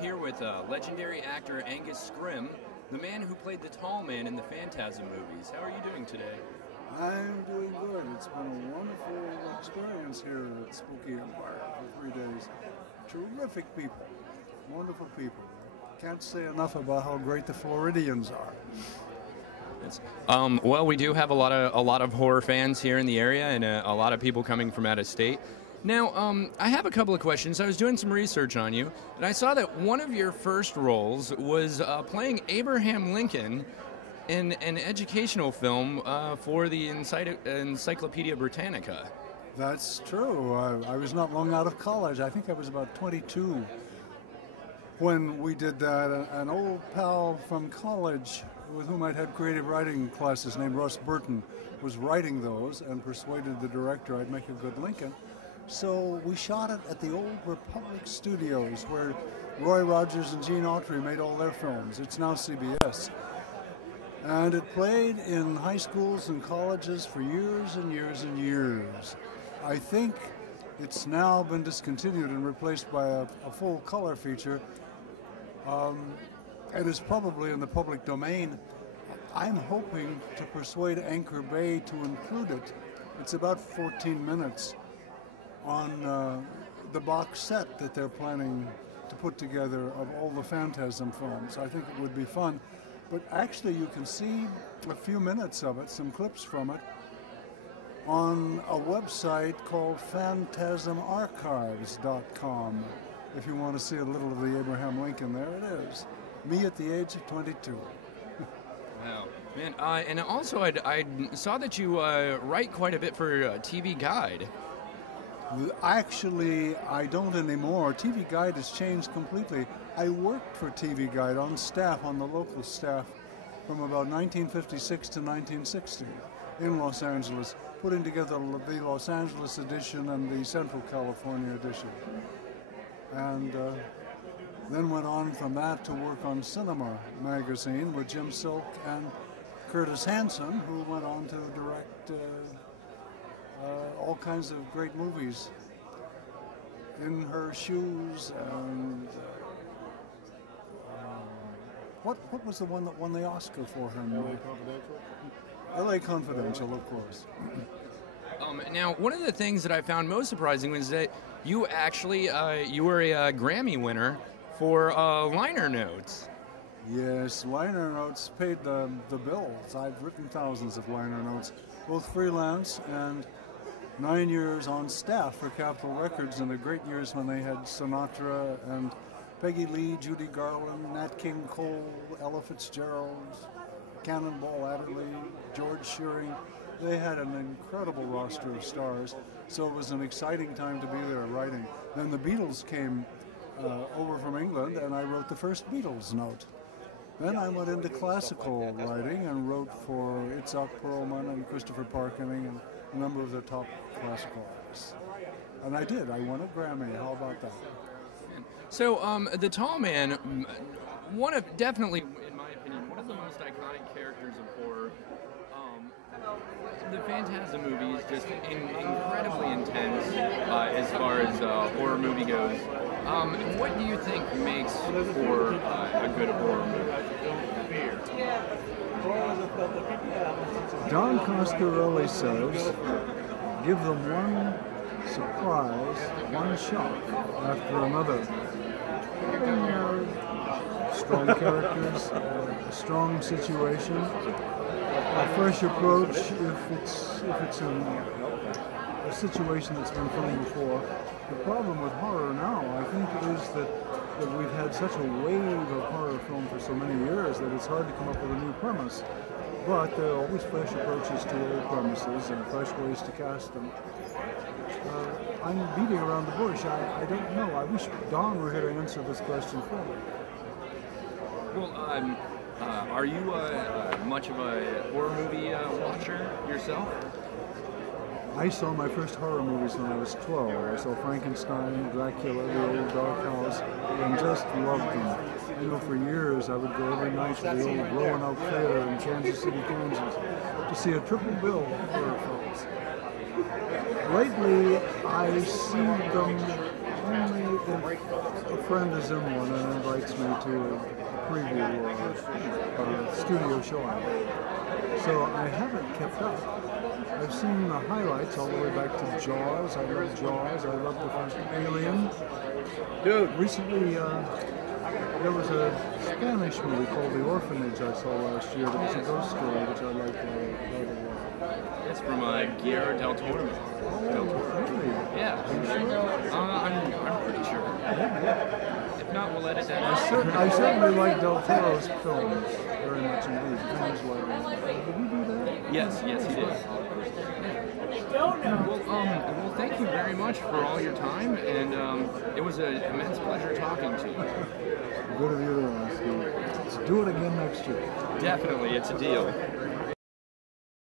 here with legendary actor Angus Scrimm, the man who played the tall man in the Phantasm movies. How are you doing today? I'm doing good. It's been a wonderful experience here at Spooky Empire for 3 days. Terrific people, wonderful people. Can't say enough about how great the Floridians are. Yes. Well, we do have a lot of horror fans here in the area, and a lot of people coming from out of state. Now, I have a couple of questions. I was doing some research on you, and I saw that one of your first roles was playing Abraham Lincoln in an educational film for the Encyclopedia Britannica. That's true. I was not long out of college. I think I was about 22 when we did that. An old pal from college with whom I'd had creative writing classes named Russ Burton was writing those and persuaded the director I'd make a good Lincoln. So we shot it at the old Republic Studios where Roy Rogers and Gene Autry made all their films. It's now CBS. And it played in high schools and colleges for years and years and years. I think it's now been discontinued and replaced by a full color feature. It is probably in the public domain. I'm hoping to persuade Anchor Bay to include it. It's about 14 minutes on the box set that they're planning to put together of all the Phantasm films. I think it would be fun. But actually you can see a few minutes of it, some clips from it, on a website called phantasmarchives.com. If you want to see a little of the Abraham Lincoln, there it is. Me at the age of 22. Wow. Man, and also I saw that you write quite a bit for TV Guide. Actually, I don't anymore. TV Guide has changed completely. I worked for TV Guide on staff, on the local staff, from about 1956 to 1960 in Los Angeles, putting together the Los Angeles edition and the Central California edition. And then went on from that to work on Cinema magazine with Jim Silk and Curtis Hanson, who went on to direct all kinds of great movies. In Her Shoes and what was the one that won the Oscar for him? L.A. Confidential? L.A. Confidential, of course. Now, one of the things that I found most surprising was that you actually you were a Grammy winner for liner notes. Yes, liner notes paid the bills. I've written thousands of liner notes, both freelance and 9 years on staff for Capitol Records in the great years when they had Sinatra and Peggy Lee, Judy Garland, Nat King Cole, Ella Fitzgerald, Cannonball Adderley, George Shearing. They had an incredible roster of stars, so it was an exciting time to be there writing. Then the Beatles came over from England, and I wrote the first Beatles note. Then I went into classical writing and wrote for Itzhak Perlman and Christopher Parkening and a number of the top classical artists. And I did. I won a Grammy. How about that? So, the Tall Man, definitely, in my opinion, one of the most iconic characters of horror. The Phantasm movie is just incredibly intense as far as horror movie goes. What do you think makes for a good horror movie? Don Coscarelli says, give them one surprise, one shock after another. Strong characters, a strong situation, a fresh approach if it's a situation that's been filmed before. The problem with horror now, I think, is that we've had such a wave of horror film for so many years that it's hard to come up with a new premise. But there are always fresh approaches to old premises and fresh ways to cast them. I'm beating around the bush. I don't know. I wish Don were here to answer this question for me. Well, are you much of a horror movie watcher yourself? I saw my first horror movies when I was 12. I saw Frankenstein, Dracula, The Old Dark House, and just loved them. I know for years I would go every night to the old Blowing Out Theater in Kansas City, Kansas, to see a triple bill of horror films. Lately, I see them only if a friend is in one and invites me to a preview or studio showing. So I haven't kept up. I've seen the highlights all the way back to Jaws. I love Jaws. I love the first Alien. Dude. Recently, there was a Spanish movie called The Orphanage I saw last year. It was a ghost story, which I liked a lot. It's from Guillermo del Toro. Really? Yeah. I'm pretty sure. If not, we'll edit that out. I certainly like Del Toro's films very much indeed. Films like, did he do that? Yes, he did. Well, thank you very much for all your time, and it was an immense pleasure talking to you. Good of you to ask. Let's do it again next year. Definitely, it's a deal.